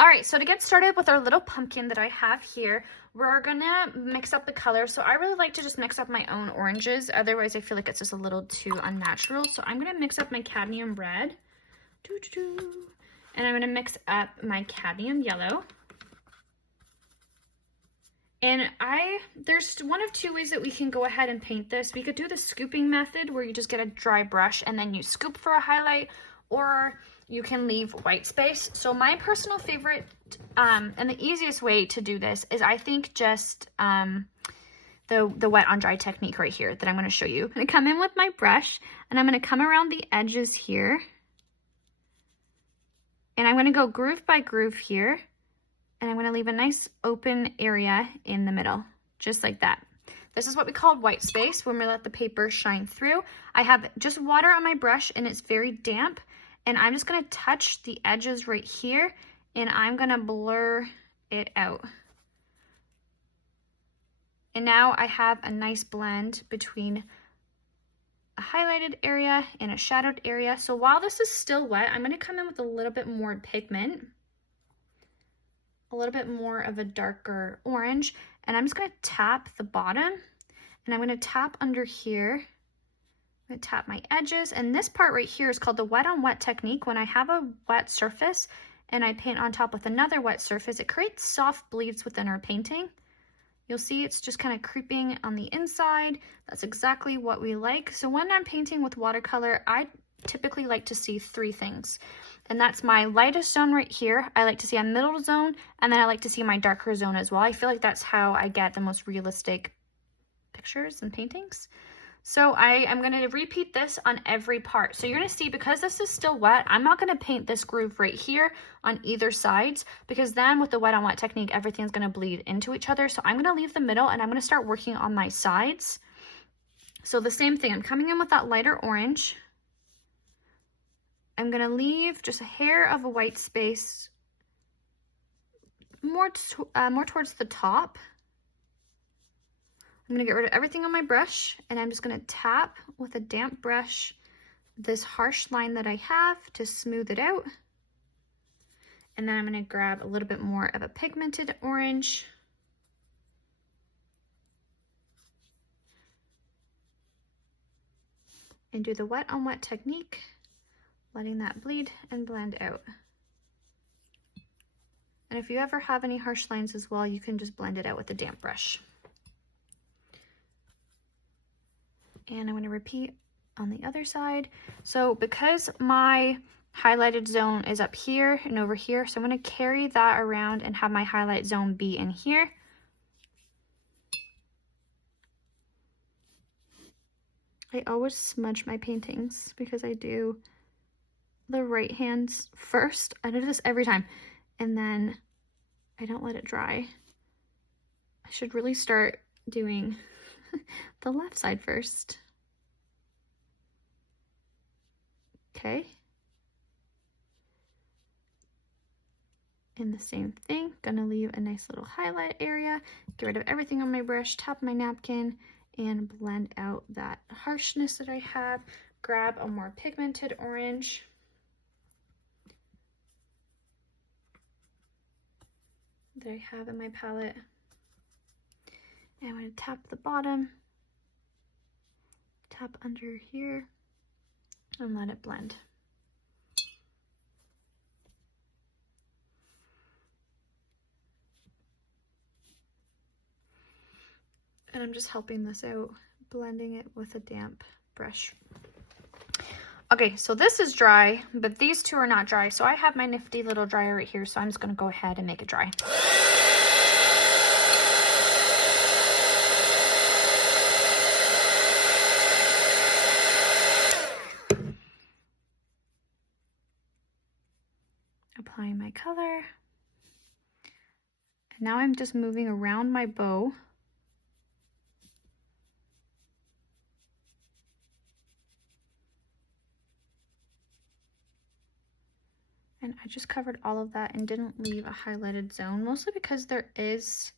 All right, so to get started with our little pumpkin that I have here, we're gonna mix up the colors. So I really like to just mix up my own oranges. Otherwise, I feel like it's just a little too unnatural. So I'm gonna mix up my cadmium red. And I'm gonna mix up my cadmium yellow. And there's one of two ways that we can go ahead and paint this. We could do the scooping method where you just get a dry brush and then you scoop for a highlight, or you can leave white space. So my personal favorite and the easiest way to do this is I think just the wet on dry technique right here that I'm going to show you. I'm going to come in with my brush and I'm going to come around the edges here. And I'm going to go groove by groove here. And I'm going to leave a nice open area in the middle, just like that. This is what we call white space when we let the paper shine through. I have just water on my brush and it's very damp. And I'm just going to touch the edges right here and I'm going to blur it out. And now I have a nice blend between a highlighted area and a shadowed area. So while this is still wet, I'm going to come in with a little bit more pigment. A little bit more of a darker orange, and I'm just going to tap the bottom and I'm going to tap under here. I'm going to tap my edges, and this part right here is called the wet on wet technique. When I have a wet surface and I paint on top with another wet surface, it creates soft bleeds within our painting. You'll see it's just kind of creeping on the inside. That's exactly what we like. So when I'm painting with watercolor, I typically like to see three things. And that's my lightest zone right here. I like to see a middle zone, and then I like to see my darker zone as well. I feel like that's how I get the most realistic pictures and paintings. So I'm going to repeat this on every part. So you're going to see, because this is still wet, I'm not going to paint this groove right here on either sides, because then with the wet on wet technique, everything's going to bleed into each other. So I'm going to leave the middle and I'm going to start working on my sides. So the same thing, I'm coming in with that lighter orange. I'm going to leave just a hair of a white space more towards the top. I'm going to get rid of everything on my brush, and I'm just going to tap with a damp brush this harsh line that I have to smooth it out. And then I'm going to grab a little bit more of a pigmented orange. And do the wet on wet technique, letting that bleed and blend out. And if you ever have any harsh lines as well, you can just blend it out with a damp brush. And I'm going to repeat on the other side. So because my highlighted zone is up here and over here, so I'm going to carry that around and have my highlight zone be in here. I always smudge my paintings because I do the right hands first. I do this every time, and then I don't let it dry. I should really start doing the left side first. Okay. And the same thing, gonna leave a nice little highlight area, get rid of everything on my brush, tap my napkin, and blend out that harshness that I have. Grab a more pigmented orange. That I have in my palette. And I'm going to tap the bottom, tap under here, and let it blend. And I'm just helping this out, blending it with a damp brush. Okay, so this is dry, but these two are not dry. So I have my nifty little dryer right here, so I'm just going to go ahead and make it dry. Applying my color. And now I'm just moving around my bow. And I just covered all of that and didn't leave a highlighted zone, mostly because there is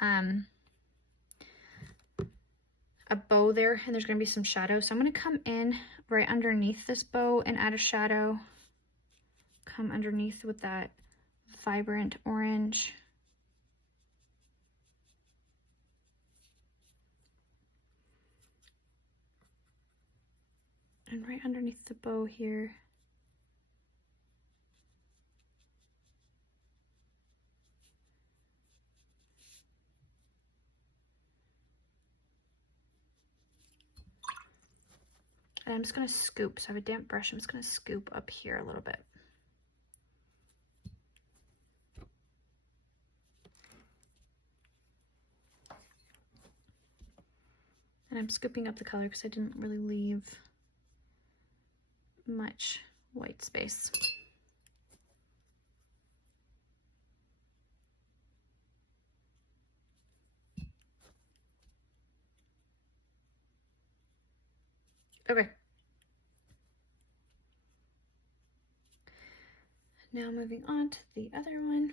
a bow there and there's going to be some shadow. So I'm going to come in right underneath this bow and add a shadow. Come underneath with that vibrant orange. And right underneath the bow here. And I'm just going to scoop. So I have a damp brush. I'm just going to scoop up here a little bit. And I'm scooping up the color because I didn't really leave much white space. Okay. Now moving on to the other one.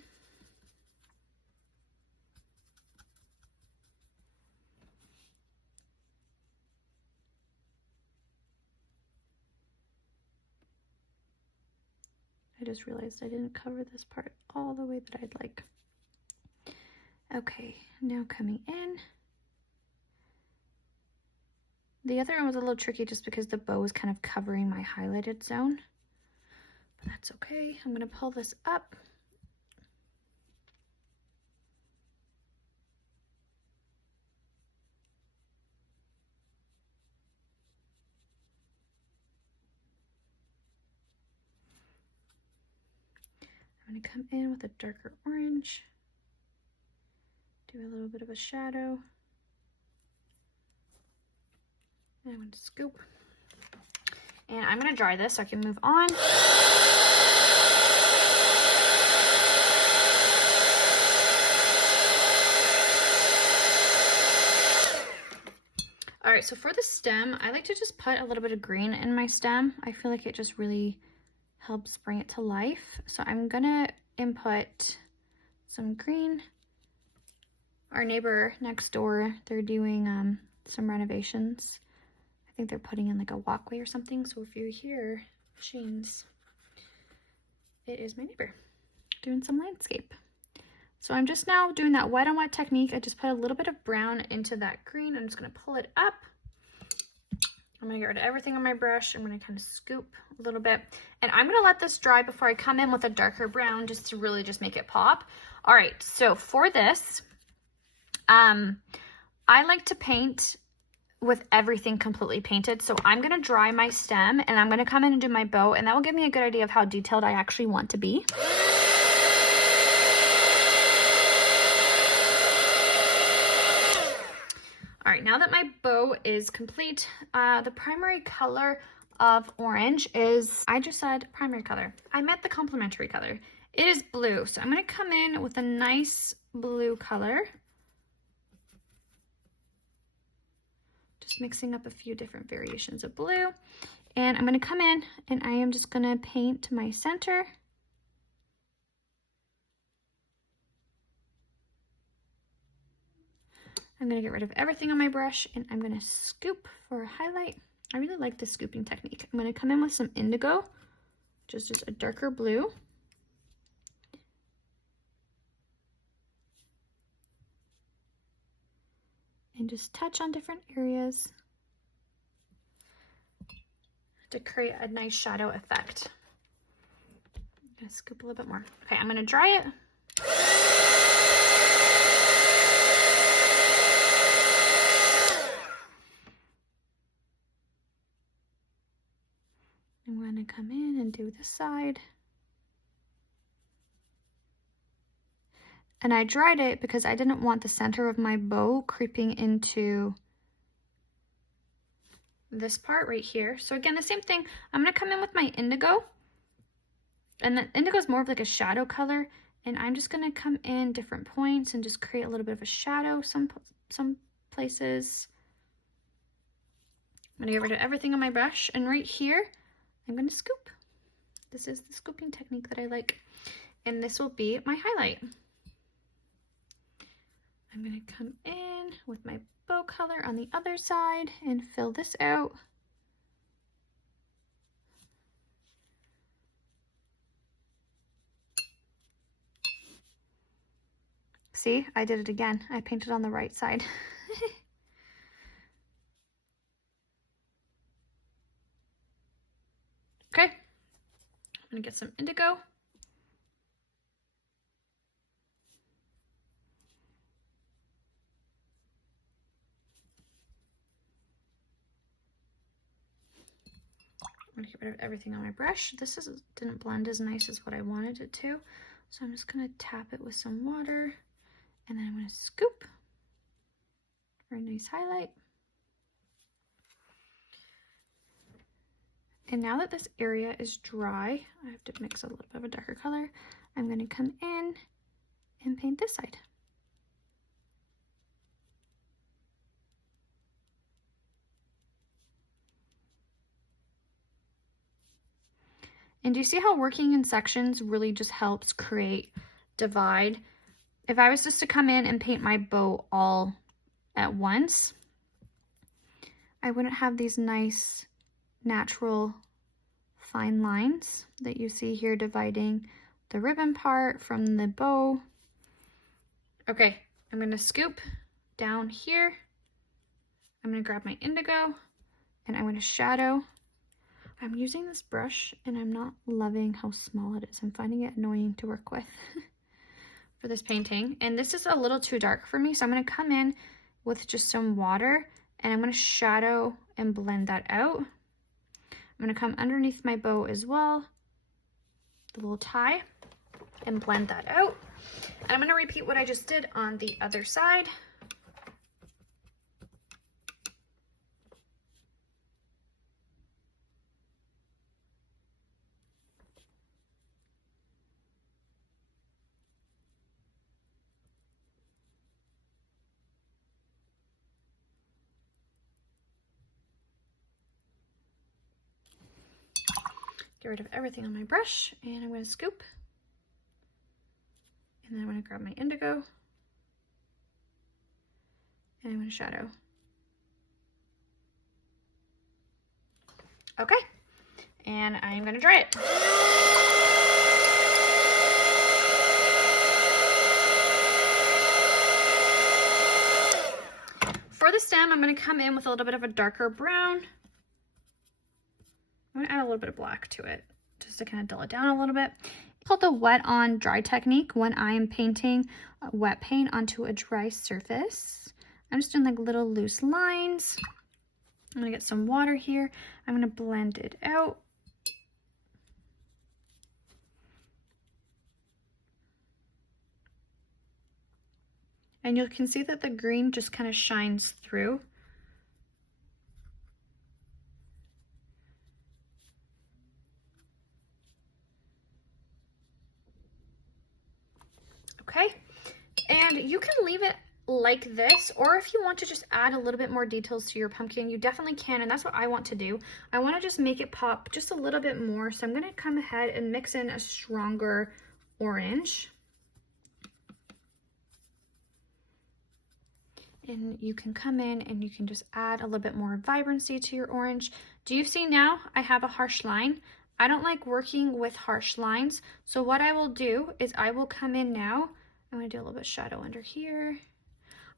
I just realized I didn't cover this part all the way that I'd like. Okay, now coming in. The other one was a little tricky just because the bow was kind of covering my highlighted zone. But that's okay. I'm going to pull this up. I'm going to come in with a darker orange, do a little bit of a shadow, and I'm going to scoop. And I'm going to dry this so I can move on. All right, so for the stem, I like to just put a little bit of green in my stem. I feel like it just really helps bring it to life. So I'm gonna input some green. Our neighbor next door, they're doing some renovations. I think they're putting in like a walkway or something. So if you hear machines, it is my neighbor doing some landscape. So I'm just now doing that wet on wet technique. I just put a little bit of brown into that green. I'm just gonna pull it up. I'm gonna get rid of everything on my brush. I'm gonna kind of scoop a little bit. And I'm gonna let this dry before I come in with a darker brown just to really just make it pop. All right, so for this, I like to paint with everything completely painted. So I'm gonna dry my stem and I'm gonna come in and do my bow, and that will give me a good idea of how detailed I actually want to be. All right, now that my bow is complete, the primary color of orange is, I just said primary color. I meant the complementary color. It is blue. So I'm gonna come in with a nice blue color. Just mixing up a few different variations of blue. And I'm gonna come in and I am just gonna paint my center. I'm gonna get rid of everything on my brush and I'm gonna scoop for a highlight. I really like this scooping technique. I'm gonna come in with some indigo, just a darker blue. And just touch on different areas to create a nice shadow effect. I'm gonna scoop a little bit more. Okay, I'm gonna dry it. I'm going to come in and do this side. And I dried it because I didn't want the center of my bow creeping into this part right here. So again, the same thing. I'm going to come in with my indigo. And the indigo is more of like a shadow color. And I'm just going to come in different points and just create a little bit of a shadow some places. I'm going to get rid of everything on my brush. And right here, I'm going to scoop. This is the scooping technique that I like. And this will be my highlight. I'm going to come in with my bow color on the other side and fill this out. See, I did it again. I painted on the right side. Okay, I'm gonna get some indigo. I'm gonna get rid of everything on my brush. This didn't blend as nice as what I wanted it to. So I'm just gonna tap it with some water, and then I'm gonna scoop for a nice highlight. And now that this area is dry, I have to mix a little bit of a darker color. I'm gonna come in and paint this side. And do you see how working in sections really just helps create divide? If I was just to come in and paint my bow all at once, I wouldn't have these nice natural fine lines that you see here dividing the ribbon part from the bow. Okay, I'm gonna scoop down here. I'm gonna grab my indigo and I'm gonna shadow. I'm using this brush and I'm not loving how small it is. I'm finding it annoying to work with for this painting. And this is a little too dark for me, so I'm gonna come in with just some water and I'm gonna shadow and blend that out. I'm gonna come underneath my bow as well, the little tie, and blend that out. And I'm gonna repeat what I just did on the other side. Get rid of everything on my brush, and I'm going to scoop. And then I'm going to grab my indigo, and I'm going to shadow. Okay, and I'm going to dry it. For the stem, I'm going to come in with a little bit of a darker brown. I'm gonna add a little bit of black to it just to kind of dull it down a little bit. It's called the wet on dry technique when I am painting wet paint onto a dry surface. I'm just doing like little loose lines. I'm gonna get some water here. I'm gonna blend it out. And you can see that the green just kind of shines through. Okay, and you can leave it like this, or if you want to just add a little bit more details to your pumpkin, you definitely can, and that's what I want to do. I want to just make it pop just a little bit more, so I'm going to come ahead and mix in a stronger orange. And you can come in and you can just add a little bit more vibrancy to your orange. Do you see now I have a harsh line? I don't like working with harsh lines, so what I will do is I will come in now. I'm going to do a little bit of shadow under here.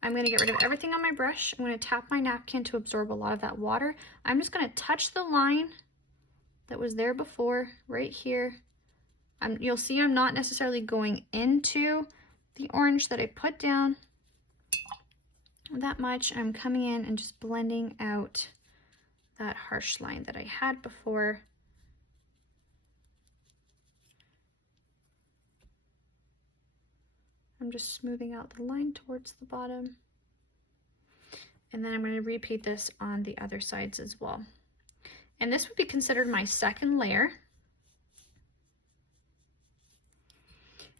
I'm going to get rid of everything on my brush. I'm going to tap my napkin to absorb a lot of that water. I'm just going to touch the line that was there before, right here. You'll see I'm not necessarily going into the orange that I put down that much. I'm coming in and just blending out that harsh line that I had before. I'm just smoothing out the line towards the bottom. And then I'm going to repeat this on the other sides as well. And this would be considered my second layer.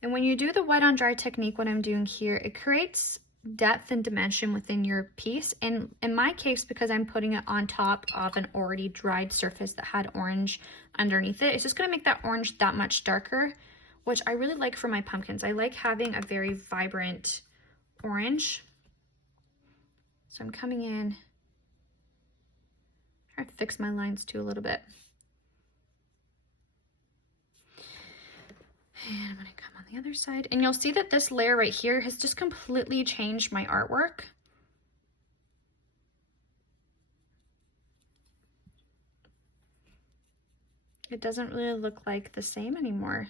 And when you do the wet on dry technique, what I'm doing here, it creates depth and dimension within your piece. And in my case, because I'm putting it on top of an already dried surface that had orange underneath it, it's just going to make that orange that much darker, which I really like for my pumpkins. I like having a very vibrant orange. So I'm coming in, trying to fix my lines too a little bit. And I'm gonna come on on the other side. And you'll see that this layer right here has just completely changed my artwork. It doesn't really look like the same anymore.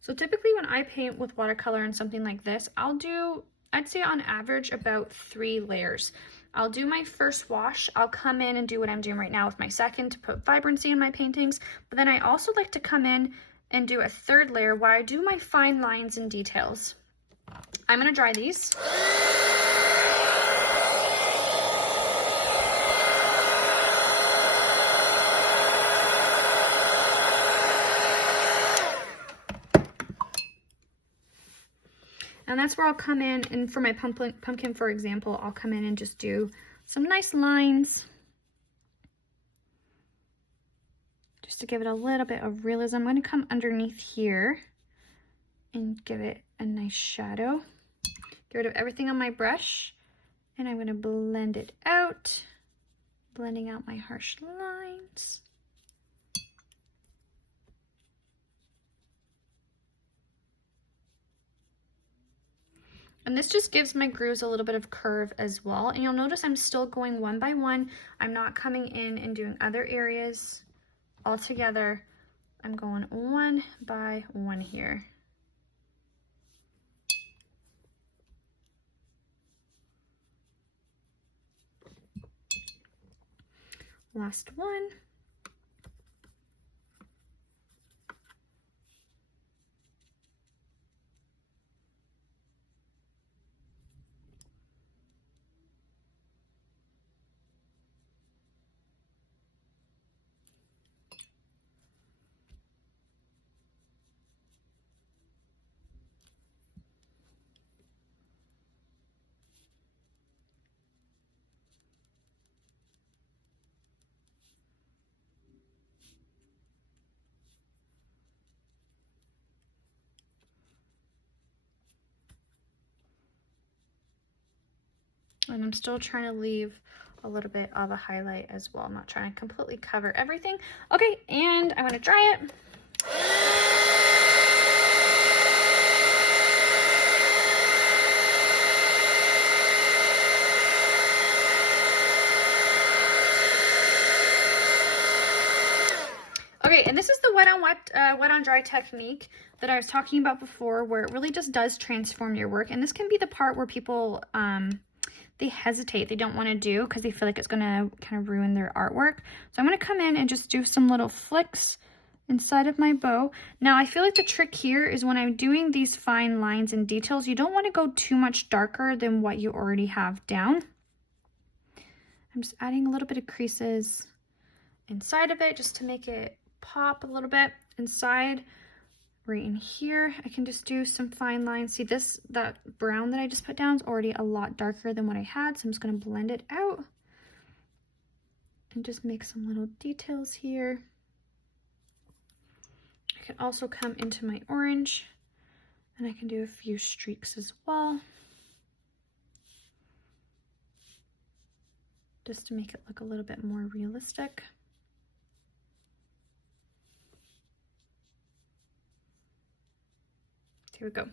So typically when I paint with watercolor and something like this, I'd say on average about 3 layers. I'll do my first wash, I'll come in and do what I'm doing right now with my second to put vibrancy in my paintings, but then I also like to come in and do a 3rd layer where I do my fine lines and details. I'm gonna dry these. And that's where I'll come in, and for my pumpkin, for example, I'll come in and just do some nice lines just to give it a little bit of realism. I'm going to come underneath here and give it a nice shadow. Get rid of everything on my brush, and I'm going to blend it out, blending out my harsh lines. And this just gives my grooves a little bit of curve as well. And you'll notice I'm still going one by one. I'm not coming in and doing other areas all together. I'm going one by one here. Last one. And I'm still trying to leave a little bit of a highlight as well. I'm not trying to completely cover everything. Okay, and I'm gonna dry it. Okay, and this is the wet on dry technique that I was talking about before, where it really just does transform your work. And this can be the part where people, they hesitate, they don't want to do because they feel like it's going to kind of ruin their artwork. So I'm going to come in and just do some little flicks inside of my bow. Now I feel like the trick here is when I'm doing these fine lines and details, you don't want to go too much darker than what you already have down. I'm just adding a little bit of creases inside of it just to make it pop a little bit inside. Right in here, I can just do some fine lines. See that brown that I just put down is already a lot darker than what I had, so I'm just going to blend it out and just make some little details here. I can also come into my orange and I can do a few streaks as well, just to make it look a little bit more realistic. Here we go.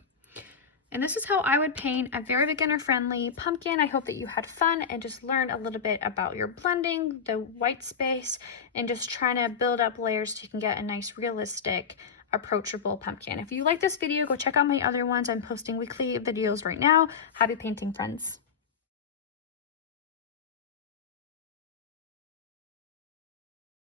And this is how I would paint a very beginner-friendly pumpkin. I hope that you had fun and just learned a little bit about your blending, the white space, and just trying to build up layers so you can get a nice, realistic, approachable pumpkin. If you like this video, go check out my other ones. I'm posting weekly videos right now. Happy painting, friends.